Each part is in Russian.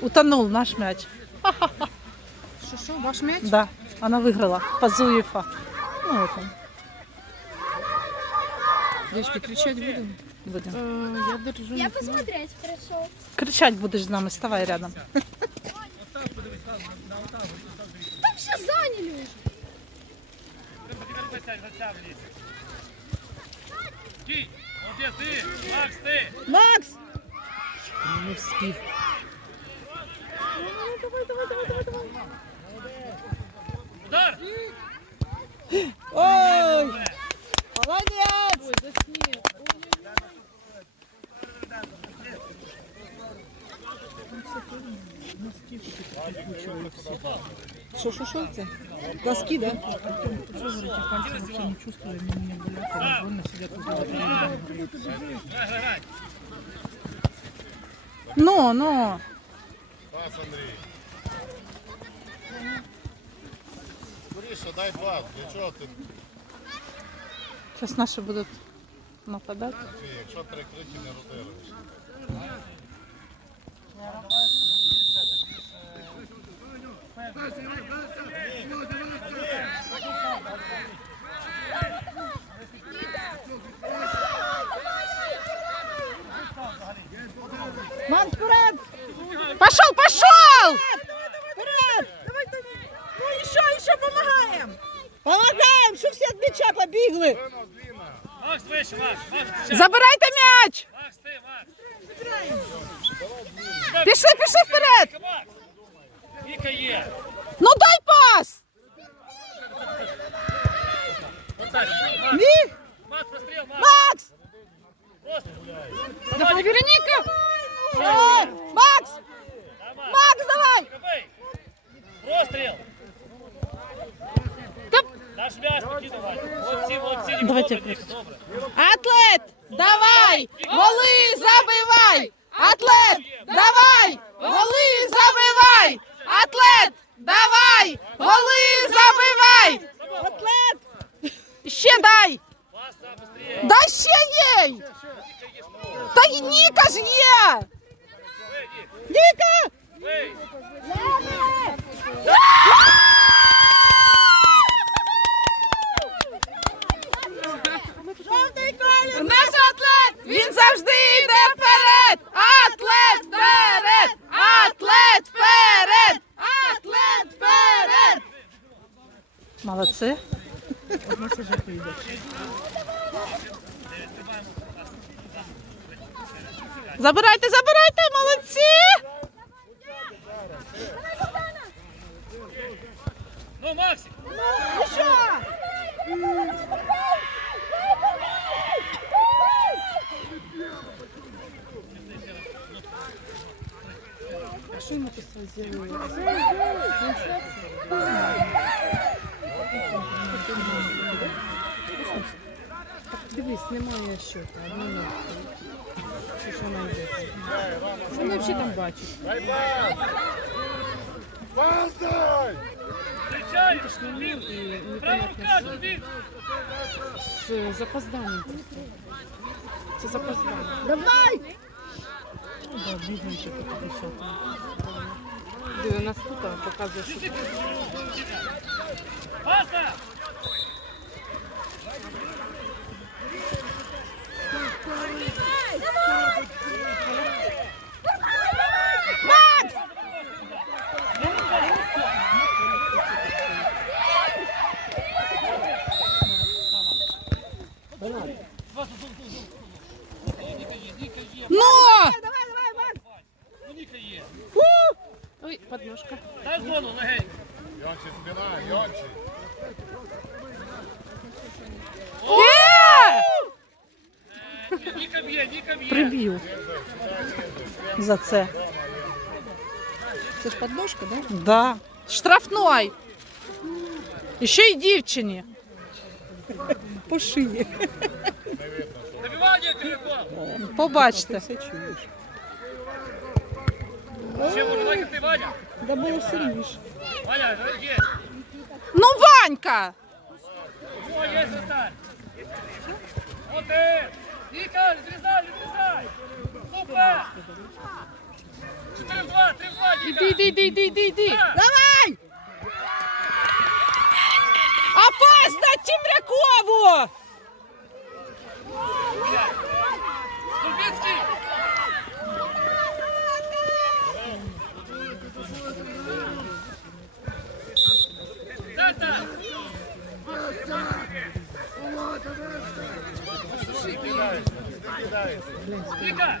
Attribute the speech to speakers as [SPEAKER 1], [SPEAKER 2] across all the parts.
[SPEAKER 1] Утонул наш мяч.
[SPEAKER 2] Що, що, ваш м'яч?
[SPEAKER 1] Да, она выиграла по ЗУЕФА. Ну, вот он,
[SPEAKER 2] Дівчатки, кричать будемо?
[SPEAKER 1] будем.
[SPEAKER 2] Е, я держу.
[SPEAKER 3] Я посмотреть пришел.
[SPEAKER 1] Кричать будешь з нами, ставай рядом.
[SPEAKER 3] Там все заняли уже.
[SPEAKER 4] Кій, молодець, ти, Макс, ти.
[SPEAKER 1] Макс!
[SPEAKER 2] Не вспів.
[SPEAKER 4] Удар!
[SPEAKER 1] Ой! Молодец!
[SPEAKER 2] Ой, засніг. Що, що, що це? Носки, да?
[SPEAKER 4] Грай, грай, грай.
[SPEAKER 1] Ну, ну.
[SPEAKER 5] Пас, Андрій. Скоріше, дай пас. Для чого ти?
[SPEAKER 1] Сейчас наши будут нападать.
[SPEAKER 5] Ти, Якщо три крики не розігруєш.
[SPEAKER 6] Давай,
[SPEAKER 1] Вероніка! Макс!
[SPEAKER 4] Макс.
[SPEAKER 1] Давай!
[SPEAKER 4] Простріл. Наш м'яч. Молодці, молодці,
[SPEAKER 1] Давайте
[SPEAKER 4] добре.
[SPEAKER 1] Атлет! Давай! Голи забивай! Атлет! Давай! Голи забивай! Атлет! Давай! Голи забивай! Атлет! Ще дай!
[SPEAKER 4] Пас, сам, быстрее.
[SPEAKER 1] Дай ще їй! Та й Ніка ж є!
[SPEAKER 4] Бей, Нік.
[SPEAKER 1] Ніка!
[SPEAKER 2] А що йому писати зробили? Дивись, немає щота, одно не Що ж вона йде? Що вона взагалі там бачить?
[SPEAKER 5] Дай пас! Пас дай!
[SPEAKER 4] Встречай.
[SPEAKER 2] Він і
[SPEAKER 4] Права
[SPEAKER 2] непонятно
[SPEAKER 4] рука,
[SPEAKER 2] що.
[SPEAKER 4] Журбін.
[SPEAKER 2] З запозданням просто. Це запоздання.
[SPEAKER 6] Давай!
[SPEAKER 2] Диви, нас тут а, показує, що
[SPEAKER 4] Паса.
[SPEAKER 1] це.
[SPEAKER 2] Це ж подножка, да?
[SPEAKER 1] Да. Штрафной. Ще й дівчині.
[SPEAKER 6] По шиї.
[SPEAKER 4] Добивання, Кирилко.
[SPEAKER 1] Побачите.
[SPEAKER 6] Все чуєш.
[SPEAKER 4] Ще може лайкати Ваня.
[SPEAKER 6] Да було сильніше.
[SPEAKER 4] Ваня, є.
[SPEAKER 1] Ну, Ванька!
[SPEAKER 4] О, є вратарь. Один. Ніка, відрізай, відрізай. Супер.
[SPEAKER 2] Іди, іди, іди, іди, іди, іди.
[SPEAKER 1] Давай! А пас на Тімрякову!
[SPEAKER 4] Дубінський. Центр. Ніка,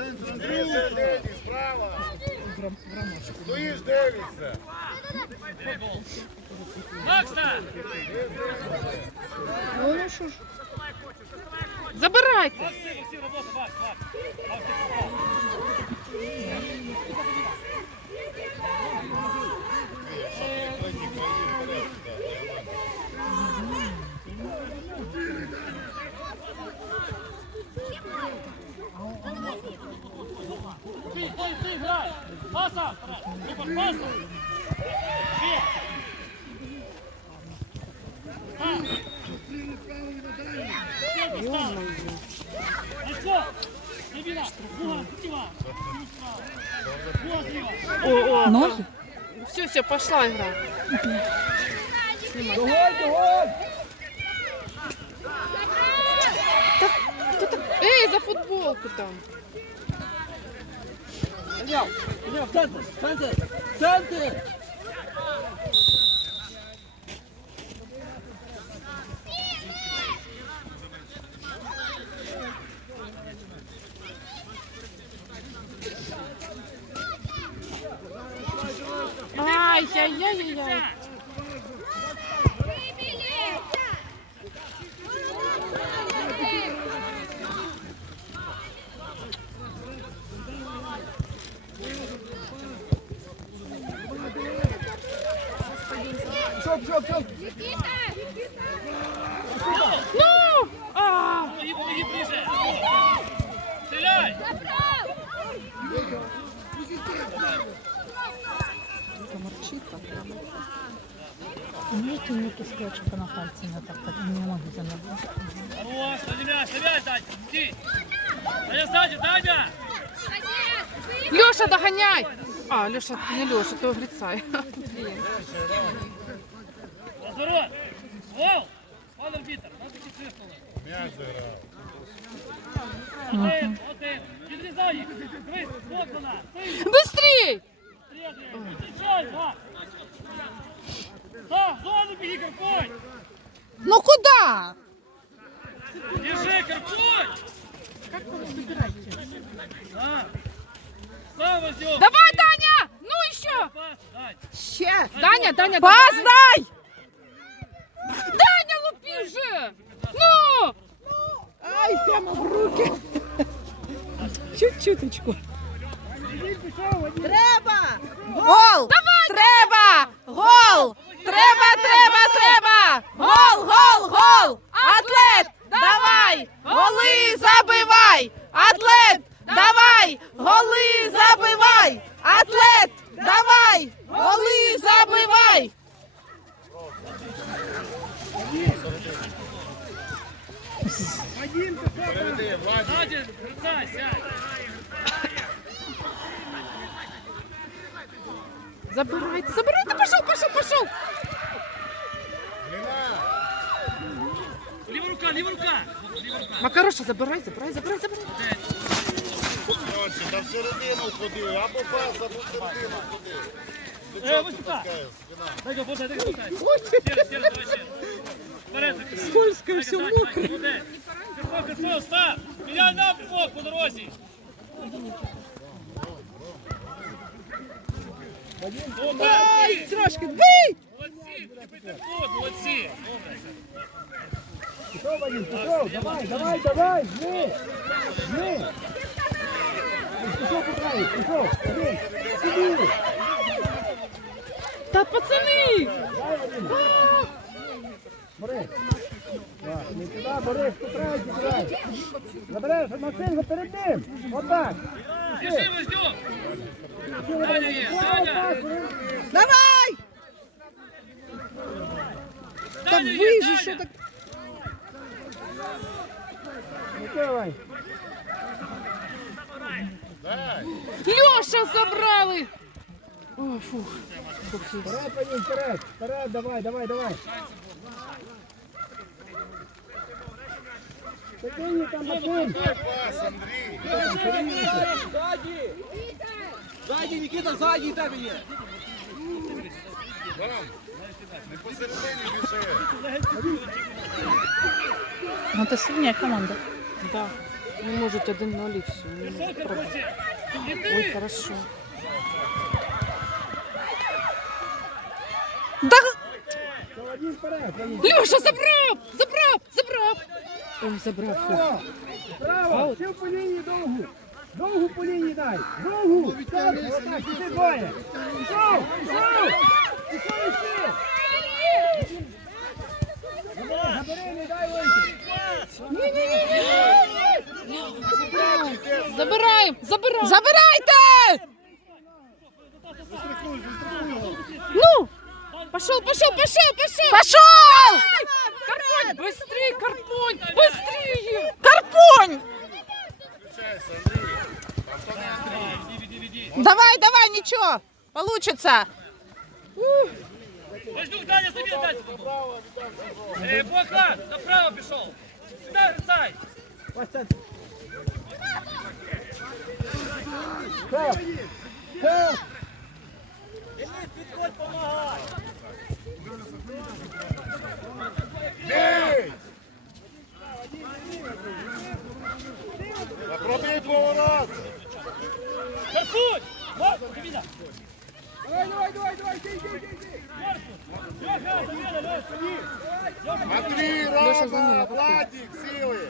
[SPEAKER 4] Ніка.
[SPEAKER 6] Дивися, Дені, справа. Стоїш, дивишся.
[SPEAKER 4] Макса.
[SPEAKER 2] Ну що ж. Забирайте.
[SPEAKER 4] Макс, ти, всі роботи, Макс, Макс. Паса. Супер, паса. Ще. Так. Ще достав. Ніко. Нібіна. Друга, сіла. Друга зліва.
[SPEAKER 2] Ноги? Все, все, пошла игра. Так, кто так? Эй, за футболку там. Ай-яй-яй-яй. Ну! А!
[SPEAKER 4] Помоги, помоги ближе. Стреляй.
[SPEAKER 7] Можете мне пускать, чтобы на пальцы не так, так не могу занять.
[SPEAKER 4] Хорош, на на мяч, Дань. Иди. Даня сзади, Даня.
[SPEAKER 2] Леша, догоняй! А, Леша, не Леша, то Грицай.
[SPEAKER 4] Разворот. Гол. Пан арбітр, нас таки свистнули.
[SPEAKER 6] М'яч заграв.
[SPEAKER 2] Быстрей!
[SPEAKER 4] Стріляй. Зустрічай, Макс. Так, в зону біги, Карпой.
[SPEAKER 1] Ну куда?
[SPEAKER 4] Держи, Карпой. Так. Сам возьмем.
[SPEAKER 2] Давай, Даня! Ну еще!
[SPEAKER 4] Пас, Дань.
[SPEAKER 1] Ще.
[SPEAKER 2] Даня, Даня,
[SPEAKER 1] Пас
[SPEAKER 2] давай!
[SPEAKER 1] дай!
[SPEAKER 2] Даня, лупи же! Ну!
[SPEAKER 1] Ай, прямо в руки. Чуть-чуточку. Треба! Гол! Треба! Гол! Треба, треба, треба! Гол, гол, гол! Атлет! Давай! Голи забивай! Атлет! Давай! Голи забивай! Атлет! Давай! Голи забивай!
[SPEAKER 2] Забирайте, забирайте, пошел, пошел, пошел!
[SPEAKER 6] Длина.
[SPEAKER 4] Ліва рука, ліва рука. Ліва рука.
[SPEAKER 2] Макароша, забирай, забирай, забирай, забирай.
[SPEAKER 6] Коротше, на всередину ходи, або пас, або всередину ходи. Ти
[SPEAKER 4] Е,
[SPEAKER 6] чого
[SPEAKER 4] ось
[SPEAKER 6] ти
[SPEAKER 4] сюди.
[SPEAKER 6] пускаєш? Спина.
[SPEAKER 4] Дай го, Боже, дай го, дай. Ще раз, ще раз, давай ще раз. Вперед, закрий.
[SPEAKER 1] Скользко,
[SPEAKER 4] Дай,
[SPEAKER 1] все
[SPEAKER 4] Сань,
[SPEAKER 1] мокро.
[SPEAKER 4] Сань, молодець. Карпо, Карпо, став. Міняй напрямок по дорозі. Супер,
[SPEAKER 1] Ай,
[SPEAKER 4] молодці.
[SPEAKER 1] трошки, бий!
[SPEAKER 4] Молодці, кріпите вход, молодці. Добре.
[SPEAKER 8] Давай, давай, давай, жми! Жми! Пішов по краю, пішов, сюди, сюди!
[SPEAKER 2] Да пацаны!
[SPEAKER 8] Бери! Так, не туди, бери, по краю, кидай! Забереш, Максим, перед ним! Отак!
[SPEAKER 4] Біжи, ми ждем. Даня є, Даня.
[SPEAKER 1] Давай! Та
[SPEAKER 4] Даня є,
[SPEAKER 1] вижи, що
[SPEAKER 4] Даня.
[SPEAKER 1] так.
[SPEAKER 8] Ну, Миколай!
[SPEAKER 2] Льоша забрали! Ой, фух.
[SPEAKER 8] Вперед, Вадим, вперед. Вперед, давай, давай, давай. Сидінь там, Максим.
[SPEAKER 5] Пас, Андрій.
[SPEAKER 4] Ззаді, Нікіта, ззаді тебе є.
[SPEAKER 5] Вам. Не посередині біжи.
[SPEAKER 9] Ну, это сильная команда.
[SPEAKER 2] Да. Не можуть 1-0 і все. Не можуть пробити. Ой, хорошо.
[SPEAKER 1] Да,
[SPEAKER 8] Вадим, вперед, Вадим.
[SPEAKER 2] Ой, забрав.
[SPEAKER 8] Право, право, всю по лінії довгу. Довгу по лінії дай. Довгу. Так, отак, іди двоє. Пішов, пішов. Пішов іще. Забери, забери, не дай вийти.
[SPEAKER 2] Забираємо! Забираємо!
[SPEAKER 1] забирайте!
[SPEAKER 2] Ну! Пошел, пошел, пошел, пошел!
[SPEAKER 1] Пошел!
[SPEAKER 2] Карпонь, быстрее, Карпонь, быстрее!
[SPEAKER 1] Карпонь!
[SPEAKER 5] Включайся, Андрій. Там то не Андрій.
[SPEAKER 1] Давай, давай, ничего, получится.
[SPEAKER 4] Вождюк, Даня, забір, Даня. Е, Бока, направо пішов. Сюди, Сай.
[SPEAKER 8] Ось це. Стоп. Стоп.
[SPEAKER 5] Бій! Та Пробій поворот.
[SPEAKER 4] Карпунь! Марко, Кабіна.
[SPEAKER 8] Давай, давай, давай, давай, йди, йди, йди, йди.
[SPEAKER 4] Льоха, забіла, Льоша.
[SPEAKER 5] Андрій, Рома, Владик, сіли.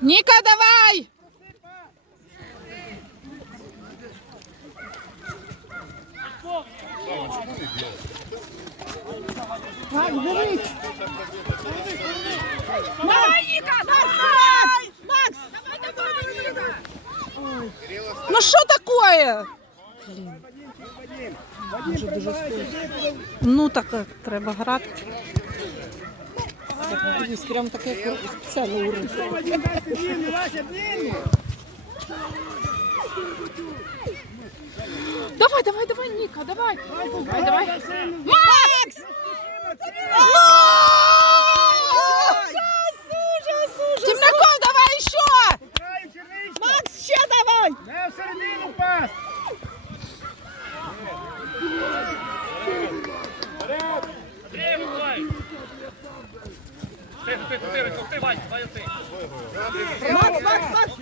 [SPEAKER 1] Ника, давай! Давай, Ника, давай! Макс! Ну что такое?
[SPEAKER 8] Вадим, приймайся, йди, куди-
[SPEAKER 1] Ну так е, треба грати.
[SPEAKER 2] Дивись, прям таке спеціальне уровень.
[SPEAKER 8] Вадим, дайте длинну, Вася, длинну.
[SPEAKER 2] Давай, давай, давай, Ника, давай. Давай, давай.
[SPEAKER 1] Макс! Темняков, давай еще! Макс, ще давай!
[SPEAKER 8] Не в середину пас.
[SPEAKER 4] Андрій, вибивай. Тихо, тихо, тихо, ти, Вань, Ваня, ти.
[SPEAKER 1] Макс, Макс, Макс!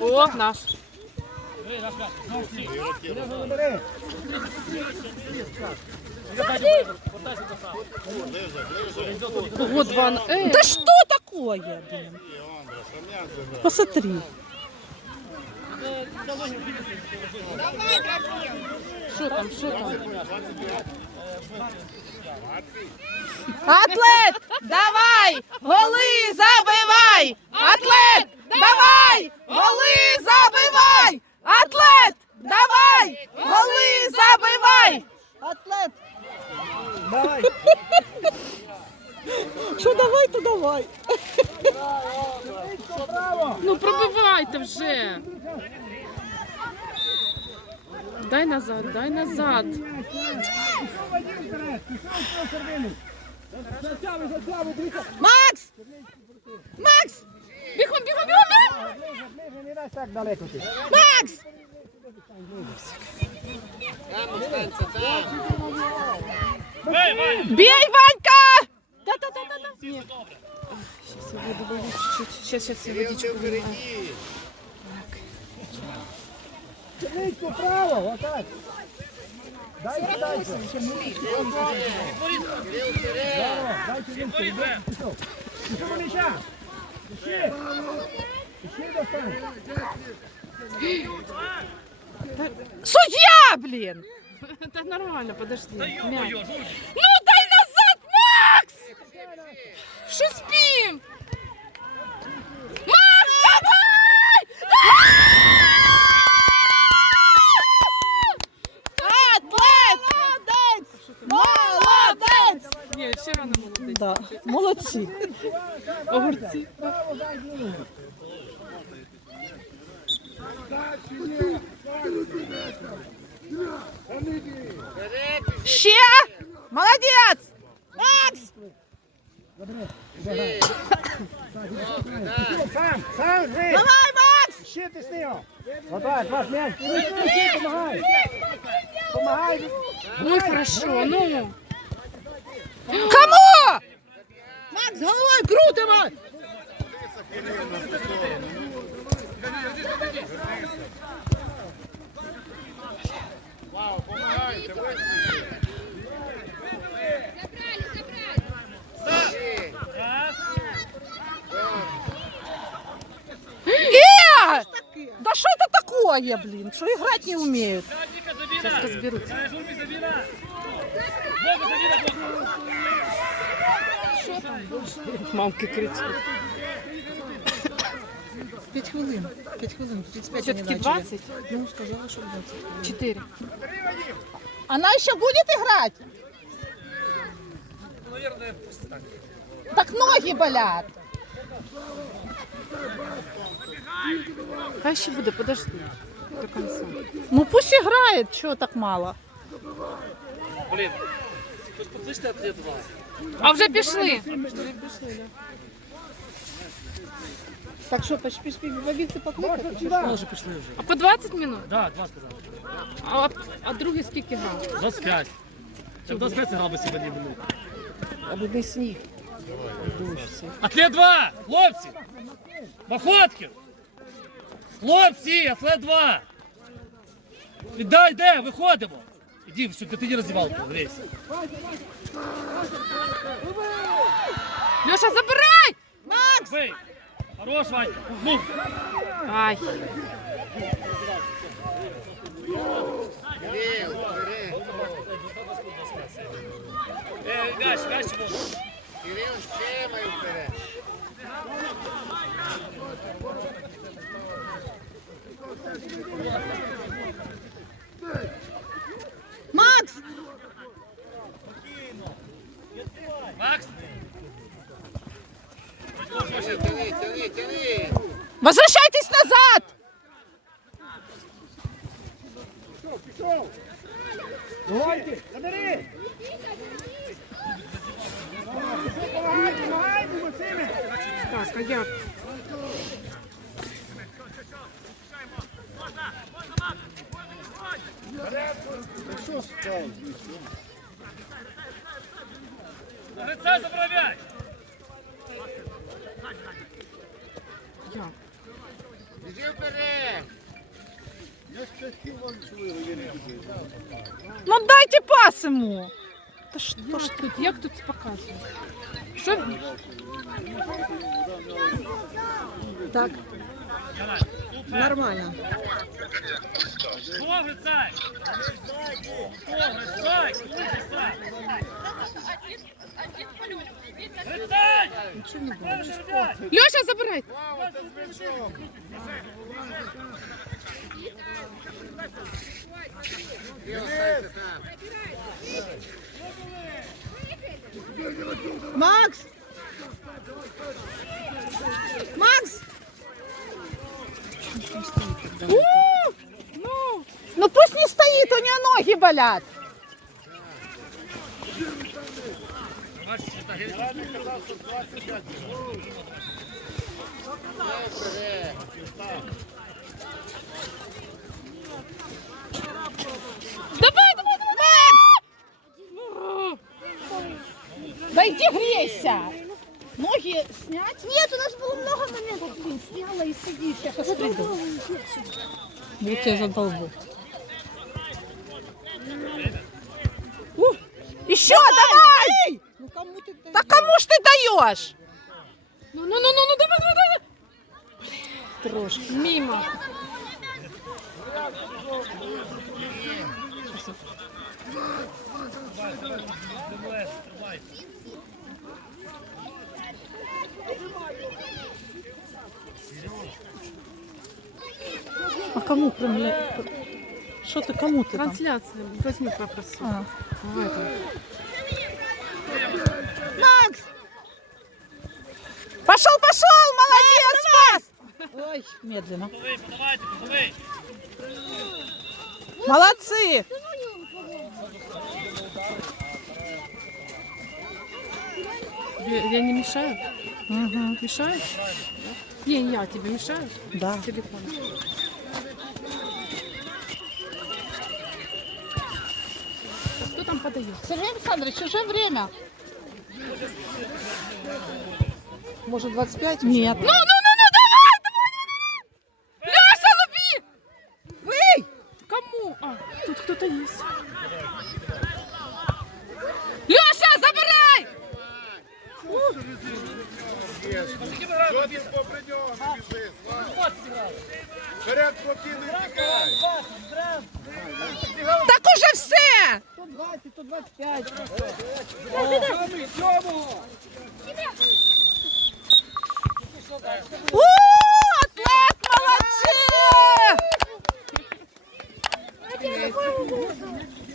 [SPEAKER 2] О, наш.
[SPEAKER 4] Ви, наш м'яч, знову всі.
[SPEAKER 8] забери.
[SPEAKER 4] Повертайся до сам.
[SPEAKER 2] Ого, два. на- Э,
[SPEAKER 1] Да что такое, блин? Посмотри.
[SPEAKER 2] що там, що там?
[SPEAKER 1] Атлет, давай, голи забивай! Атлет, давай, голи забивай! Атлет, давай, голи забивай! Атлет,
[SPEAKER 8] Давай.
[SPEAKER 1] що давай, то давай.
[SPEAKER 8] Черничку, право.
[SPEAKER 2] Ну пробивайте вже. Дай назад, дай назад.
[SPEAKER 8] Пішов Вадим вперед, пішов в середину. Затягуй, затягуй, дивіться.
[SPEAKER 1] Макс! Макс!
[SPEAKER 2] Бігом, бігом, бігом, бігом.
[SPEAKER 8] Ближе, ближе, не дай так далеко ти.
[SPEAKER 1] Макс!
[SPEAKER 4] Ей, Ваня,
[SPEAKER 1] Бей, Ванька!
[SPEAKER 2] Да-да-да-да. Ні. Сейчас я воду долью чуть-чуть. Сейчас, сейчас я
[SPEAKER 5] Стрілки
[SPEAKER 2] водичку выливаю.
[SPEAKER 5] впереді.
[SPEAKER 8] Черничку, право, отак. Дай, дай. Право, дай черничку, іди, пішов. Пішов до м'яча. Іще. Іще достань.
[SPEAKER 1] Судья, блин!
[SPEAKER 2] Это нормально, подожди.
[SPEAKER 4] та
[SPEAKER 2] Мяч.
[SPEAKER 4] йо-моє, жуть.
[SPEAKER 1] Ну
[SPEAKER 8] Сам, сам, жи.
[SPEAKER 1] Давай, Макс!
[SPEAKER 8] Ще тисни. Отак, ваш м'яч. Помагай. Помагай.
[SPEAKER 2] Ну хорошо, ну.
[SPEAKER 1] Кому?
[SPEAKER 6] Макс, головою крутимо!
[SPEAKER 5] Слава, помагайте, вийшли.
[SPEAKER 1] Э! Да что это такое, блин? Что играть не умеют?
[SPEAKER 4] Ника, забіра.
[SPEAKER 2] Сейчас разберутся.
[SPEAKER 4] Е, Журбі, забіра. Богу, забіра, Богу.
[SPEAKER 2] Мамки кричать.
[SPEAKER 6] 5 хвилин. 5 хвилин. 35
[SPEAKER 2] Все-таки 20?
[SPEAKER 6] Ну, сказала, що 20.
[SPEAKER 2] 4.
[SPEAKER 1] Она еще будет играть?
[SPEAKER 4] Ну, наверное, просто так.
[SPEAKER 1] Так ноги болят.
[SPEAKER 2] Хай ще буде, подожди. До конца.
[SPEAKER 1] Ну пусть играет, чего так мало?
[SPEAKER 4] Блін, хтось покличте атлет вас.
[SPEAKER 2] А вже пішли.
[SPEAKER 6] Так що, пиш, пиш, покликати?
[SPEAKER 4] Ми вже пішли вже.
[SPEAKER 2] А по 20 минут?
[SPEAKER 4] Да, два сказав.
[SPEAKER 2] А, а другий скільки грав?
[SPEAKER 4] 25. Щоб 25 грав би сьогодні минут.
[SPEAKER 6] А буде сніг.
[SPEAKER 4] Атлет 2! Хлопці! Походки! Хлопці, атлет 2! Віддай, де? Виходимо! Іди сюди, ти не роздівалку, грейся.
[SPEAKER 2] Льоша, забирай!
[SPEAKER 4] Бей! Хорош, Вань! Ну!
[SPEAKER 2] Ай.
[SPEAKER 5] Кирил, Кирил.
[SPEAKER 4] Е, м'яч, м'яч йому.
[SPEAKER 5] Кирил, ще маю вперед.
[SPEAKER 1] Макс!
[SPEAKER 4] Макс!
[SPEAKER 5] Тяни, тяни, тяни.
[SPEAKER 1] Возвращайтесь назад!
[SPEAKER 8] Гоньки, забери. Помагай, помагай, Максиме.
[SPEAKER 2] Так, а як?
[SPEAKER 5] Що став?
[SPEAKER 4] Грицай, забирай м'яч!
[SPEAKER 2] Як?
[SPEAKER 5] Біжи вперед. Я ж хотів вам чую,
[SPEAKER 1] Ну дайте пас ему. Да что
[SPEAKER 2] Як тут, як тут показує? Що?
[SPEAKER 6] Так, нормально.
[SPEAKER 4] Хто грицай? Хто грицай? Хто грицай?
[SPEAKER 2] Льоша, забирай!
[SPEAKER 6] Макс! Макс!
[SPEAKER 1] Ну пусть не стоит, у нее ноги болят.
[SPEAKER 4] Бачиш, що так, грицай.
[SPEAKER 5] Ладно, казав, що 25 було. Ще вперед.
[SPEAKER 2] Давай, давай, давай!
[SPEAKER 1] Да иди грейся. Ноги снять.
[SPEAKER 3] Нет, у нас было много моментов, блин, сняла и сидишь. Я посмотрю.
[SPEAKER 1] Я тебя задолбу. Еще давай!
[SPEAKER 6] Ну кому ти
[SPEAKER 1] Да кому ж ты даешь?
[SPEAKER 2] Ну, ну, ну, ну, ну, давай, давай, давай!
[SPEAKER 6] трошки?
[SPEAKER 2] Мимо.
[SPEAKER 1] А кому прям? Что ты, кому ты там?
[SPEAKER 2] Трансляция. Возьми попроси.
[SPEAKER 1] А.
[SPEAKER 2] В этом.
[SPEAKER 6] Ой, медленно. Молодцы!
[SPEAKER 2] Я не мешаю? Мешаю? Не, я тебе мешаю?
[SPEAKER 6] Да.
[SPEAKER 2] Телефон. Кто там подает?
[SPEAKER 10] Сергей Александрович, уже время.
[SPEAKER 1] Може 25?
[SPEAKER 6] Нет.
[SPEAKER 1] Ну, ну, ну, ну, давай, давай! Леша, лови! Бий!
[SPEAKER 2] Кому? А, тут кто-то есть.
[SPEAKER 1] Леша, забирай!
[SPEAKER 4] Що ти попри нього не біжи, Слава? Вперед спокійно і тікай.
[SPEAKER 1] Так уже все!
[SPEAKER 11] 120, 125.
[SPEAKER 1] У, атлет, молодці! 이야的하면좋을 것.